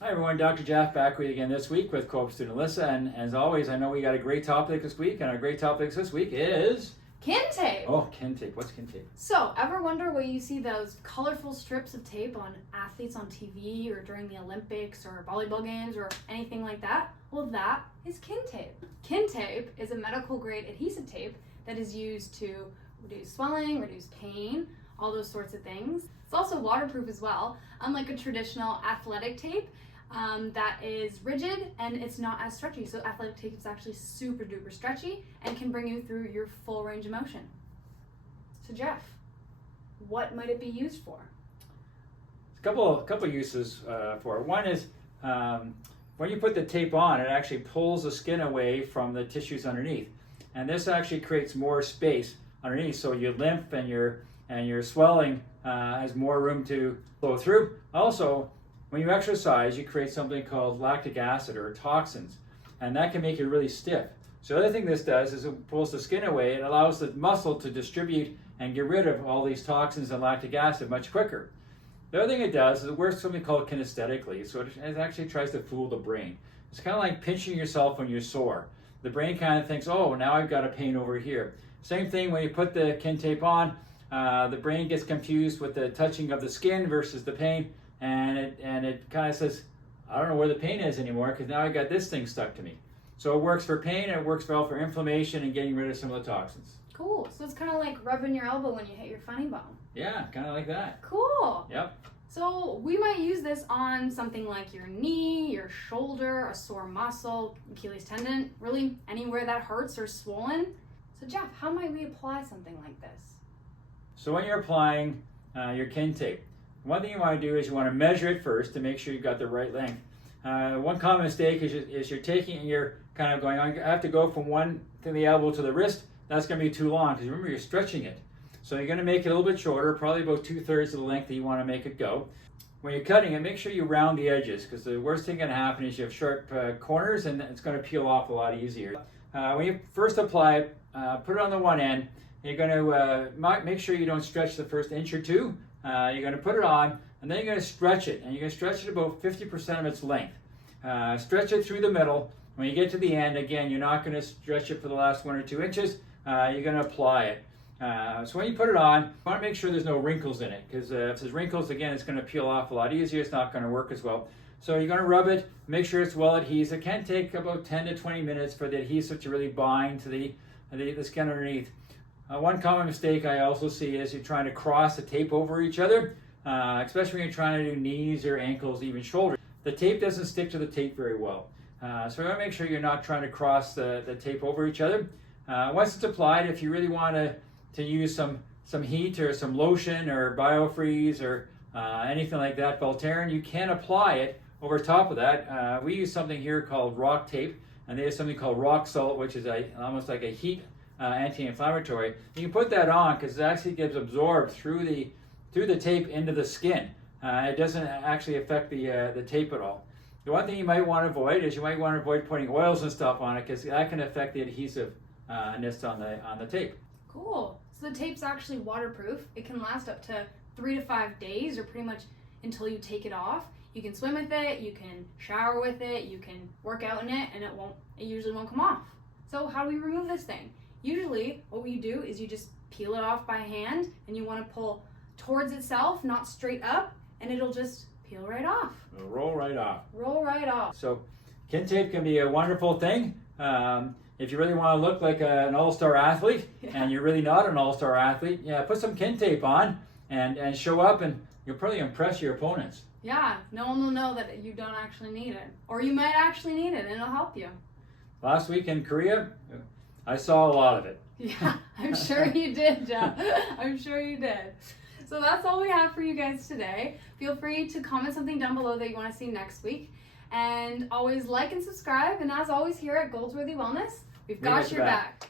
Hi everyone, Dr. Jeff back with you again this week with co-op student Alyssa, and as always, I know we got a great topic this week, and our great topics this week is... Kin tape! Oh, kin tape. What's kin tape? So, ever wonder where you see those colorful strips of tape on athletes on TV or during the Olympics or volleyball games or anything like that? Well, that is kin tape. Kin tape is a medical grade adhesive tape that is used to reduce swelling, reduce pain, all those sorts of things. It's also waterproof as well, unlike a traditional athletic tape. That is rigid and it's not as stretchy. So athletic tape is actually super duper stretchy and can bring you through your full range of motion. So Jeff, what might it be used for? A couple uses for it. One is when you put the tape on, it actually pulls the skin away from the tissues underneath, and this actually creates more space underneath, so your lymph and your swelling has more room to flow through. Also, when you exercise, you create something called lactic acid or toxins, and that can make you really stiff. So the other thing this does is it pulls the skin away. It allows the muscle to distribute and get rid of all these toxins and lactic acid much quicker. The other thing it does is it works something called kinesthetically, so it actually tries to fool the brain. It's kind of like pinching yourself when you're sore. The brain kind of thinks, oh, now I've got a pain over here. Same thing when you put the kin tape on, the brain gets confused with the touching of the skin versus the pain. And it kind of says, I don't know where the pain is anymore because now I got this thing stuck to me. So it works for pain, and it works well for inflammation and getting rid of some of the toxins. Cool. So it's kind of like rubbing your elbow when you hit your funny bone. Yeah, kind of like that. Cool. Yep. So we might use this on something like your knee, your shoulder, a sore muscle, Achilles tendon, really anywhere that hurts or swollen. So Jeff, how might we apply something like this? So when you're applying your kin tape, one thing you want to do is you want to measure it first to make sure you've got the right length. One common mistake is you're taking and you're kind of going, I have to go from one to the elbow to the wrist. That's going to be too long because remember you're stretching it. So you're going to make it a little bit shorter, probably about 2/3 of the length that you want to make it go. When you're cutting it, make sure you round the edges because the worst thing going to happen is you have sharp corners and it's going to peel off a lot easier. When you first apply it, put it on the one end. You're going to make sure you don't stretch the first inch or two. You're going to put it on, and then you're going to stretch it, and you're going to stretch it about 50% of its length. Stretch it through the middle. When you get to the end, again, you're not going to stretch it for the last 1 or 2 inches. You're going to apply it. So when you put it on, you want to make sure there's no wrinkles in it, because if there's wrinkles, again, it's going to peel off a lot easier. It's not going to work as well. So you're going to rub it, make sure it's well adhesed. It can take about 10 to 20 minutes for the adhesive to really bind to the skin underneath. One common mistake I also see is you're trying to cross the tape over each other, especially when you're trying to do knees or ankles, even shoulders. The tape doesn't stick to the tape very well. So you want to make sure you're not trying to cross the tape over each other. Once it's applied, if you really want to use some heat or some lotion or biofreeze or anything like that, Voltaren, you can apply it over top of that. We use something here called rock tape, and they have something called rock salt, which is almost like a heat anti-inflammatory. You can put that on because it actually gets absorbed through the tape into the skin. It doesn't actually affect the tape at all. The one thing you might want to avoid is you might want to avoid putting oils and stuff on it because that can affect the adhesiveness on the tape. Cool. So the tape's actually waterproof. It can last up to 3 to 5 days, or pretty much until you take it off. You can swim with it, you can shower with it, you can work out in it, and it usually won't come off. So how do we remove this thing? Usually what you do is you just peel it off by hand, and you want to pull towards itself, not straight up, and it'll just peel right off. It'll roll right off. Roll right off. So kin tape can be a wonderful thing. If you really want to look like an all-star athlete, and you're really not an all-star athlete, yeah, put some kin tape on and show up, and you'll probably impress your opponents. Yeah, no one will know that you don't actually need it. Or you might actually need it, and it'll help you. Last week in Korea, I saw a lot of it. Yeah, I'm sure you did, Jeff. I'm sure you did. So that's all we have for you guys today. Feel free to comment something down below that you want to see next week. And always like and subscribe. And as always here at Goldsworthy Wellness, we've got your back.